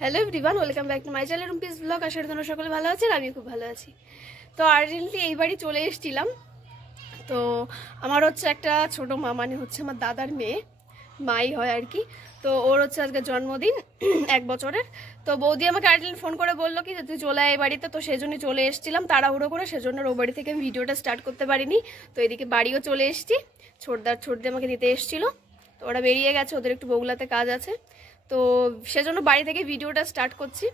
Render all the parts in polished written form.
Hello everyone, welcome back to my channel Rumpi's blog. আশা করি তোমরা সকলে ভালো আছেন, আমি খুব ভালো আছি। তো আর্জেন্টলি এই বাড়ি চলে এসেছিলাম। তো আমার হচ্ছে একটা ছোট মা, মানে হচ্ছে আমার দাদার মেয়ে, মাই হয় আর কি। তো ওর হচ্ছে আজকে জন্মদিন 1 বছরের। তো বৌদি আমাকে আর্জেন্টলি ফোন করে বললো কি যে তুই চলে আয় এই বাড়িতে। তো সেই জন্যই চলে এসেছিলাম তাড়াহুড়ো করে, সেজন্য ও বাড়ি থেকে আমি ভিডিওটা স্টার্ট করতে পারিনি। তো এদিকে বাড়িও চলে এসেছি, ছোটদের আমাকে দিতে এসেছিলো। তো ওরা বেরিয়ে গেছে, ওদের একটু বগুলাতে কাজ আছে। তো সেজন্য বাড়ি থেকে ভিডিওটা স্টার্ট করছি।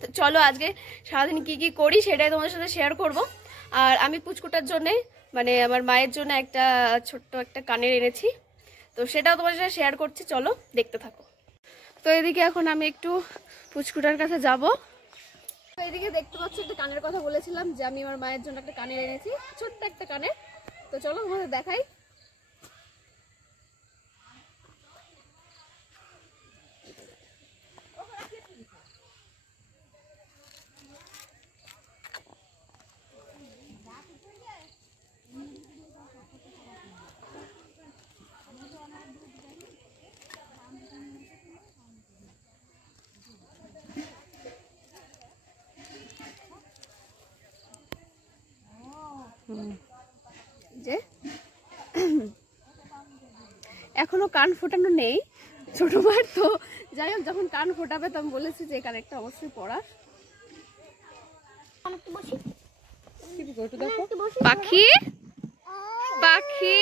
তো চলো আজকে সারাদিন কি কি করি সেটাই তোমাদের সাথে শেয়ার করব। আর আমি পুচকুটার জন্য, মানে আমার মায়ের জন্য একটা ছোট্ট একটা কানের এনেছি, তো সেটাও তোমাদের সাথে শেয়ার করছি, চলো দেখতে থাকো। তো এদিকে এখন আমি একটু পুচকুটার কাছে যাব। তো এদিকে দেখতে পাচ্ছি একটা কানের কথা বলেছিলাম যে আমি আমার মায়ের জন্য একটা কানের এনেছি, ছোট্ট একটা কানের। তো চলো তোমাদের দেখাই। যে এখনো কান ফোটানো নেই ছোটবার, তো যাই হোক যখন কান ফোটাবে তখন বলেছি যে কানেরটা অবশ্যই পড়ার। পাখি পাখি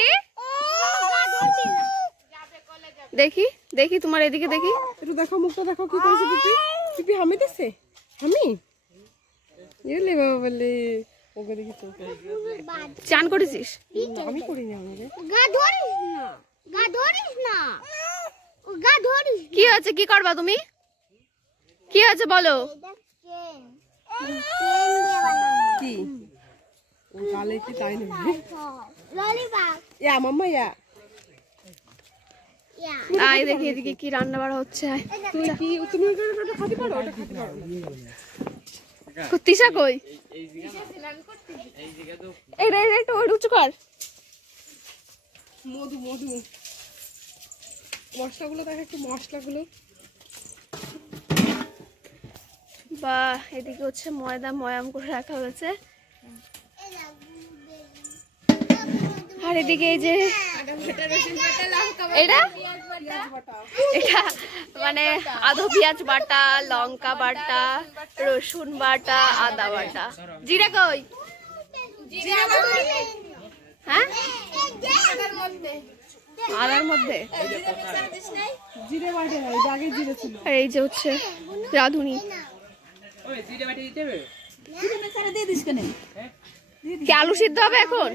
দেখি দেখি তোমার এদিকে দেখি, একটু দেখো, মুখটা দেখো কি করেছে পিপি। পিপি হামি দিচ্ছে, হামি ইলে বাবা বলে ওকে দেখি তো। চান করেছিস? আমি করি না, আমি গা ধরিস না, গা ধরিস না, ও গা ধরিস। কি হয়েছে, কি করবা তুমি, কি হয়েছে বলো? কি ও গালে কি তাই না ললিপপ ইয়া মাম্মা ইয়া। আয় দেখি এদিকে কি রান্না বাড়া হচ্ছে। আয় তুই কি তুমি ওটা খেতে পারো? ওটা খেতে পারো। তিশা কই? এইটা একটু উঁচু কর। মধু মধু মশলাগুলো দেখো, একটু মশলাগুলো। বা এদিকে হচ্ছে ময়দা ময়াম করে রাখা হয়েছে। আর এদিকে এই যে এটা এটা মানে আধো পেঁয়াজ বাটা, লঙ্কা বাটা, রসুন বাটা, আদা বাটা। জিরা কই? হ্যাঁ আদার মধ্যে জিরে বাটে নাই, আগে জিরে ছিল। আর এই যে হচ্ছে রাঁধুনি। কি আলু সিদ্ধ হবে এখন?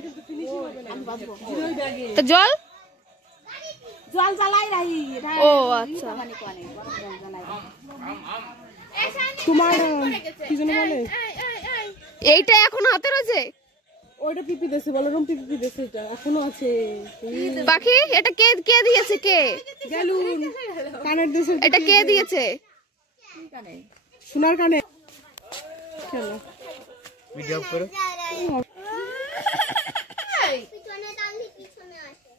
তো জল জল জ্বালাই রাহি। ও আচ্ছা। তোমার কি যেন বলে, এইটা এখন হাতে রয়েছে। ওইটা পিপি দেছে, বলরাম পিপি দেছে, এটা এখনো আছে। পাখি এটা কে কে দিয়েছে? কে গেলুন কানের দেশে, এটা কে দিয়েছে? সোনার কানে। কেন ভিডিও করো? পিছনে টানলি পিছনে আসে।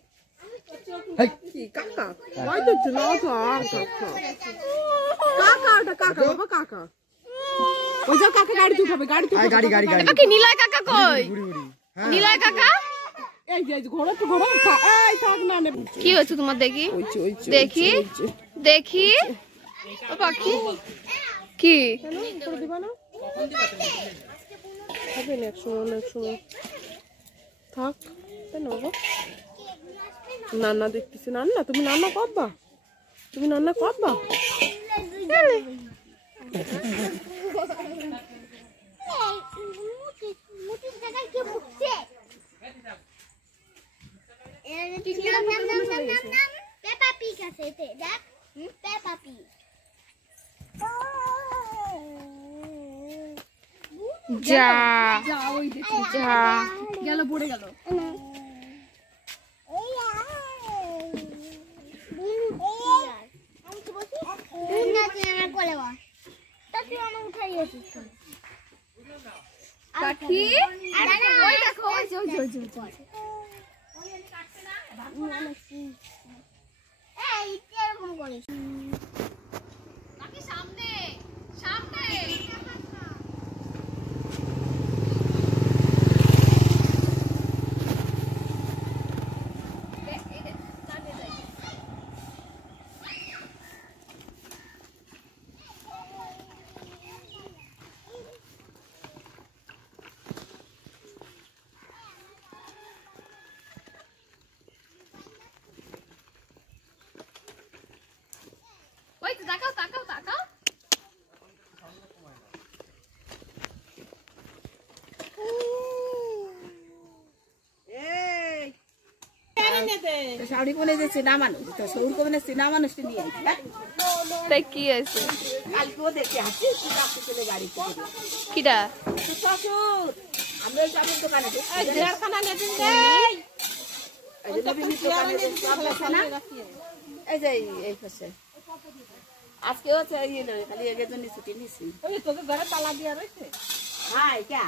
কি কাকা ওই তো না, তো আর কাকা কাকা, ওটা কাকা বাবা, কাকা ওই যাও, কাকা গাড়িতে উঠাবে, গাড়িতে উঠাবে। গাড়ি গাড়ি গাড়ি পাখি নিলয় কাকা কই? ঘুরি ঘুরি। নিলয় কাকা এই যে ঘোড়া তো ঘোড়া, এই থাক না নে। কি হয়েছে তোমার? দেখি দেখি দেখি ও পাখি কি করে দিবা না, হবে না, এক সময় এক সময় থাক, তাই না বাবা? নান্না দেখতেছি, নান্না তুমি নান্না করবা, তুমি নান্না করবা। মুটির জায়গায় কি মুখছে? নাম নাম নাম নাম নাম নাম পেপা পিগ আছে এতে, দেখ পেপা পিগ। যা ওই যা গেল, পড়ে গেল। পাখি ওই দেখো, ওই যে এই এরকম করিস। পাখি সামনে শাড়ি কোনে যে চেনা মানুষ তো সৌর কোনে চেনা মানুষটি নিয়ে আইছি তাই কি আছে কালকেও দেখে আসছি কাছে চলে বাড়িতে কিটা শ্বশুর আমরা এই চাবুর দোকানে দেড়খানা নেবেন এই যে এই পাশে আজকে হচ্ছে খালি এগের জন্য ছুটি নিছি তোকে ঘরে তালা দিয়া রয়েছে হ্যাঁ এটা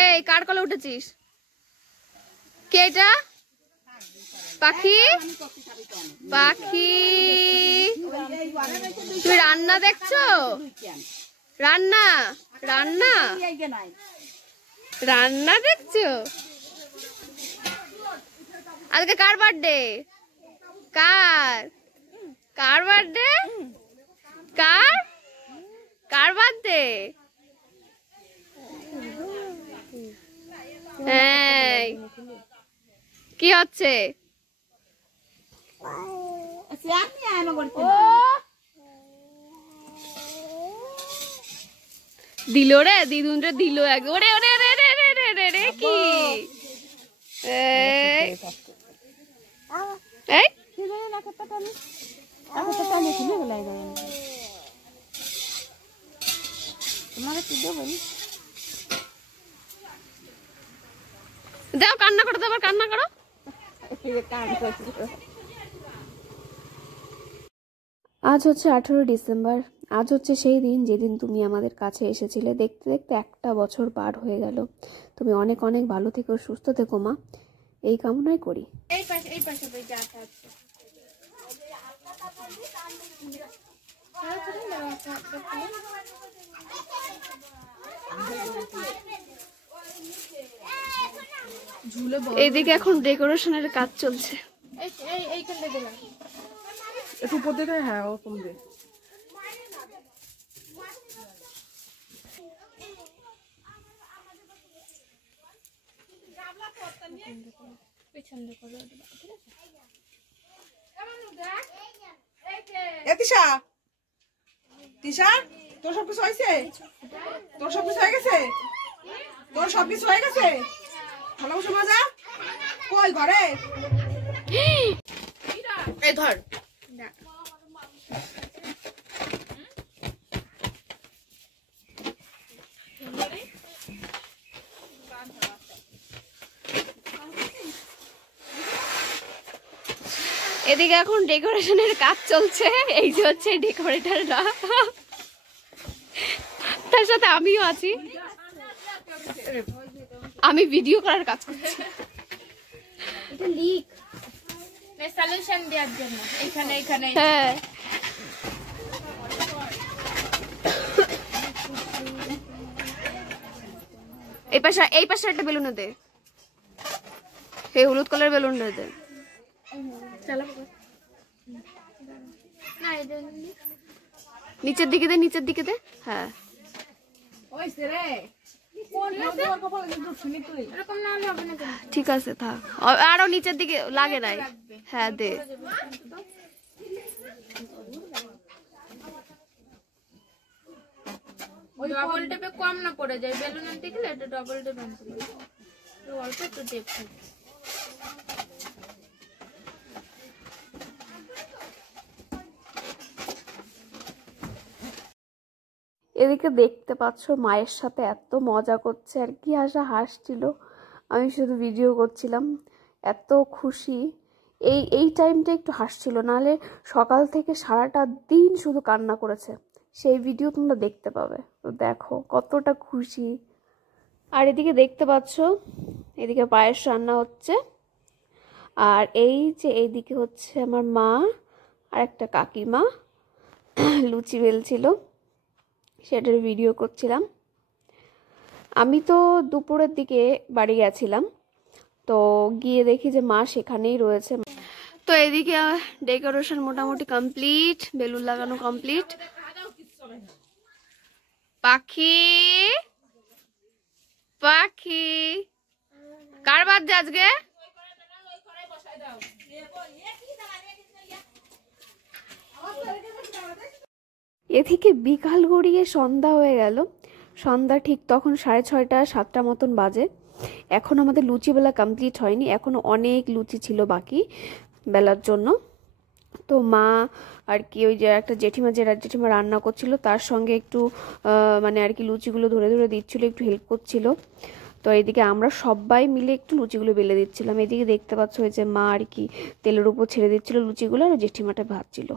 এই কার কলে উঠেছিস কে এটা পাখি পাখি তুমি রান্না দেখছো রান্না রান্না রান্না দেখছো আজকে কার বার্থডে কার কার বার্থডে কার কার বার্থডে কি হচ্ছে দিল রে দিদুন রে দিল এক ওরে ওরে রে রে রে রে রে রে কি এই দাও কান্না করো তো আবার কান্না করো আজ হচ্ছে 18 ডিসেম্বর আজ হচ্ছে সেই দিন যেদিন তুমি আমাদের কাছে এসেছিলে দেখতে দেখতে একটা বছর পার হয়ে গেল তুমি অনেক অনেক ভালো থেকো সুস্থ থেকো মা এই কামনাই করি এই পাশে বইটা আছে এইদিকে এখন ডেকোরেশনের কাজ চলছে একটু উপর দিয়ে হ্যাঁ ওরকম দে তিশা তিশা তোর সব কিছু হয়েছে তোর সব কিছু হয়ে গেছে তোর সব কিছু হয়ে গেছে ভালো বসে মজা কই ঘরে এই ধর এদিকে এখন ডেকোরেশনের কাজ চলছে এই যে হচ্ছে ডেকোরেটররা তার সাথে আমিও আছি আমি ভিডিও করার কাজ করছি এটা লিক সলিউশন দেওয়ার জন্য এখানে এখানে হ্যাঁ এই পাশে একটা বেলুন দে এই হলুদ কালার বেলুন দে নিচের দিকে দে হ্যাঁ ঠিক আছে থাক আরো নিচের দিকে লাগে নাই হ্যাঁ দে ডবল টেপে কম না পড়ে যায় বেলুন আনতে গেলে এটা ডবল টেপ আনতে হবে অল্প একটু টেপ থাকে এদিকে দেখতে পাচ্ছ মায়ের সাথে এত মজা করছে আর কি হাসছিল আমি শুধু ভিডিও করছিলাম এত খুশি এই টাইমটা একটু হাসছিল নাহলে সকাল থেকে সারাটা দিন শুধু কান্না করেছে সেই ভিডিও তোমরা দেখতে পাবে তো দেখো কতটা খুশি আর এদিকে দেখতে পাচ্ছ এদিকে পায়েস রান্না হচ্ছে আর এই যে এইদিকে হচ্ছে আমার মা আর একটা কাকিমা লুচি বেলছিল সেটার ভিডিও করছিলাম আমি তো দুপুরের দিকে বাড়ি গেছিলাম তো গিয়ে দেখি যে মা সেখানেই রয়েছে তো এদিকে ডেকোরেশন মোটামুটি কমপ্লিট বেলুন লাগানো কমপ্লিট পাখি পাখি কার বাদ আজকে এদিকে বিকাল গড়িয়ে সন্ধ্যা হয়ে গেল সন্ধ্যা ঠিক তখন 6:30 7টা মতন বাজে এখন আমাদের লুচি বেলা কমপ্লিট হয়নি, এখনও অনেক লুচি ছিল বাকি বেলার জন্য। তো মা আর কি ওই যে একটা জেঠিমা রান্না করছিল তার সঙ্গে একটু মানে আর কি লুচিগুলো ধরে ধরে দিচ্ছিল, একটু হেল্প করছিল। তো এদিকে আমরা সবাই মিলে একটু লুচিগুলো বেলে দিচ্ছিলাম। এদিকে দেখতে পাচ্ছ ওই যে মা আর কি তেলের উপর ছেড়ে দিচ্ছিল লুচিগুলো, আর জেঠিমাটা ভাজছিল।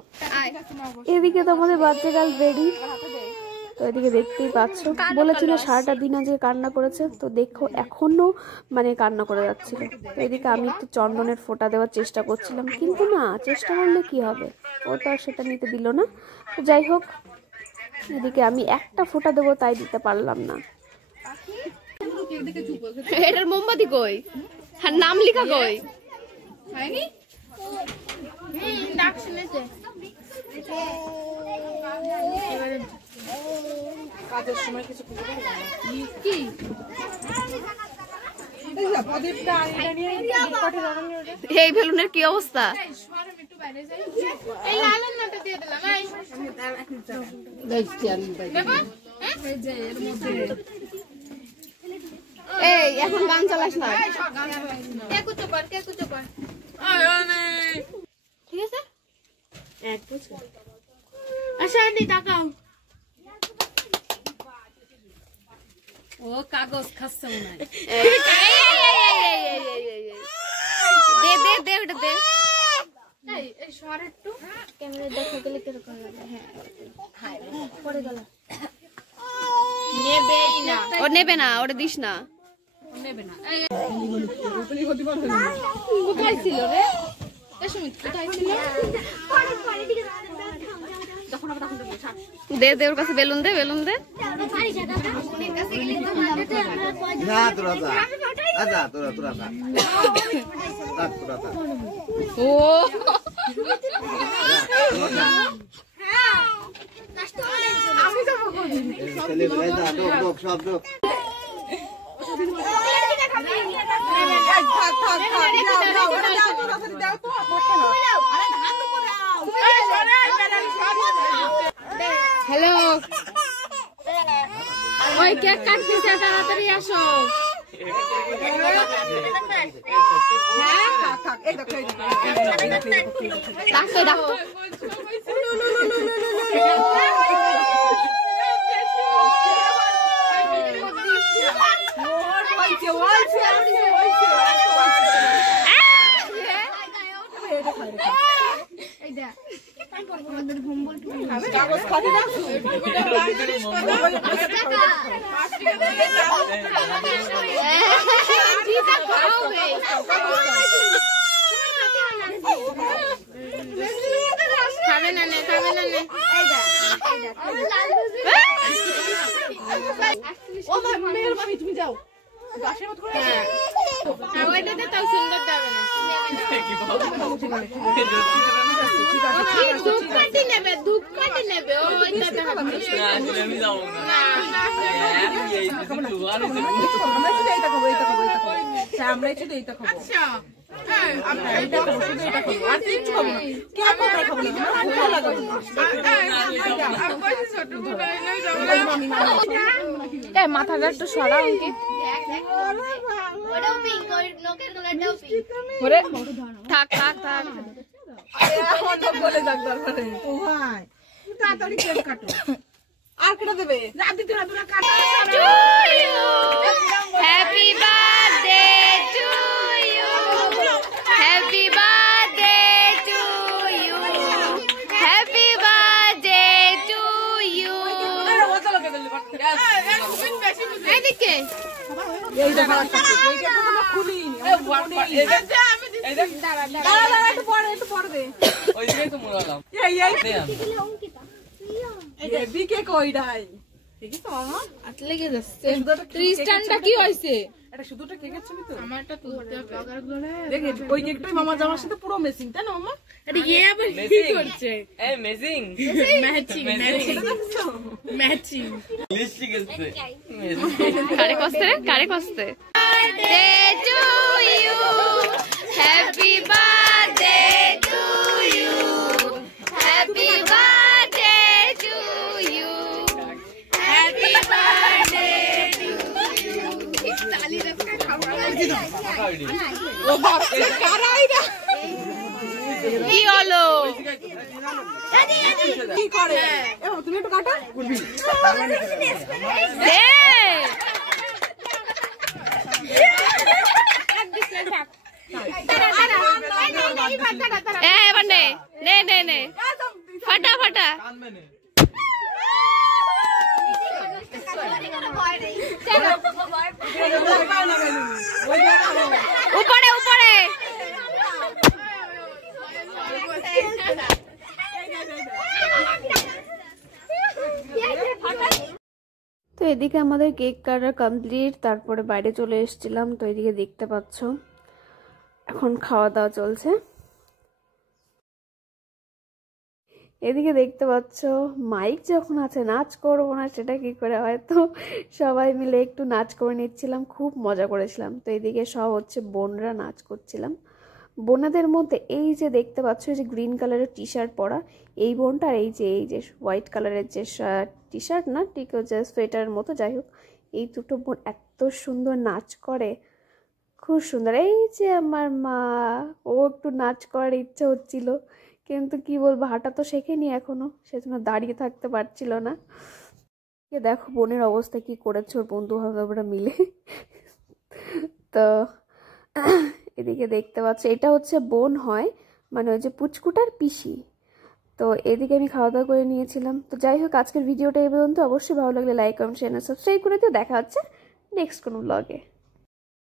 এদিকে তো আমাদের বাচ্চা গাল রেডি। তো এদিকে দেখতেই পাচ্ছ, বলেছিল সারাটা দিন আজকে কান্না করেছে, তো দেখো এখনো মানে কান্না করে যাচ্ছিল। তো এদিকে আমি একটু চন্দনের ফোঁটা দেওয়ার চেষ্টা করছিলাম, কিন্তু না, চেষ্টা করলে কি হবে, ও তো আর সেটা নিতে দিল না। তো যাই হোক, এদিকে আমি একটা ফোঁটা দেবো তাই দিতে পারলাম না। এটার মোমবাতি কই, আর নাম লেখা কই? কাজের সময় কিছু কি এই বেলুনের কি অবস্থা? এই এখন গান চালাস না, ঠিক আছে? আচ্ছা আন্টি তাকাও। ও কাগজ খাচ্ছে মনে হয়। দে দে দে ওটা দে। এই সর একটু, ক্যামেরা দেখা গেলে কিরকম লাগে? হ্যাঁ পড়ে গেল, নেবেই না, ও নেবে না, ওটা দিস না, নেবে না। কোথায় ছিল রে? দে দে ওর কাছে বেলুন দে, বেলুন দে। না তোরা যা, আজা তোরা তোরা যা, তোরা যা। ও চলে বেলা যা, ডোক সব ডোক। হ্যালো, ওই কেক কাটতেছে, তাড়াতাড়ি আসো। ডাক্তার ডাক্তার খাবে না নে, খাবে না নে। তুমি যাও ওইটাতে তো সুন্দর দেবে না। ধূপকাঠি নেবে, ধূপকাঠি নেবে, ওইটাতে হবে। আমরা শুধু এইটা খাবো, এইটা খাবো, এইটা খাবো। হ্যাঁ আমরা শুধু এইটা খাবো, আমরা এইটা খাবো, শুধু এইটা খাবো, আর কিচ্ছু খাবো না। কে আমরা খাবো না, আমার ভালো লাগে না। মাথাটা একটু সরা অঙ্কিত। ওটাও পিঙ্ক, ওই নখের কালারটাও পিঙ্ক। থাক থাক থাক। এখন তো বলে যাক দরকারে। ও ভাই তাড়াতাড়ি কেক কাটো। আর কেটে দেবে, রাতে তোরা তোরা কাটো। Happy birthday to you, happy birthday to you, happy birthday to you. এদিকে এই দেখো একটা কেক, এই কেকটা তো খুলিনি। দাঁড়া দাঁড়া একটু পরে দে। ওইদিকেই তো মোড়ালাম। এই অঙ্কিতা এই বিকে কইডাই দেখিস তো মামা লেগে যাচ্ছে। খ্রিস্টানটা কি হয়েছে? এটা শুধুটা কেকের ছবি তো। আমারটা তুলতে হবে। দেখে ওই কেকটাই মামা জামার সাথে পুরো মেসিং, তাই না মামা? এটা ইয়ে আবার কি করছে? মেজিং ম্যাচিং, ম্যাচিং। লিপস্টিক আছে। কারে কস্তে রে, কারে কস্তে? Birthday to you, happy birthday to you, happy birthday to you, happy birthday to you. করে তুমি একটু কাটো এবার নে নে নে নে ফাটা ফাটা উপরে উপরে তো এদিকে আমাদের কেক কাটা কমপ্লিট, তারপরে বাইরে চলে এসেছিলাম। তো এদিকে দেখতে পাচ্ছ এখন খাওয়া দাওয়া চলছে। এদিকে দেখতে পাচ্ছ মাইক যখন আছে নাচ করবো না সেটা কি করে হয়, তো সবাই মিলে একটু নাচ করে নিচ্ছিলাম, খুব মজা করেছিলাম। তো এদিকে সব হচ্ছে বোনরা নাচ করছিলাম। বোনাদের মধ্যে এই যে দেখতে পাচ্ছ যে গ্রিন কালারের টি শার্ট পরা এই বোনটা, আর এই যে হোয়াইট কালারের যে টি শার্ট না ঠিক হচ্ছে সোয়েটারের মতো, যাই হোক এই দুটো বোন এত সুন্দর নাচ করে, খুব সুন্দর। এই যে আমার মা, ও একটু নাচ করার ইচ্ছে হচ্ছিল, কিন্তু কি বলবো হাঁটা তো শেখেনি এখনো, সেজন্য দাঁড়িয়ে থাকতে পারছিল না। দেখো বোনের অবস্থা কি করেছে ওর বন্ধু বান্ধবরা মিলে। তো এদিকে দেখতে পাচ্ছ এটা হচ্ছে বোন হয়, মানে ওই যে পুচকুটার পিসি। তো এদিকে আমি খাওয়া দাওয়া করে নিয়েছিলাম। তো যাই হোক আজকের ভিডিওটা এই পর্যন্ত। অবশ্যই ভালো লাগলে লাইক কমেন্ট শেয়ার সাবস্ক্রাইব করে দিও। দেখা হচ্ছে নেক্সট কোনো ব্লগে।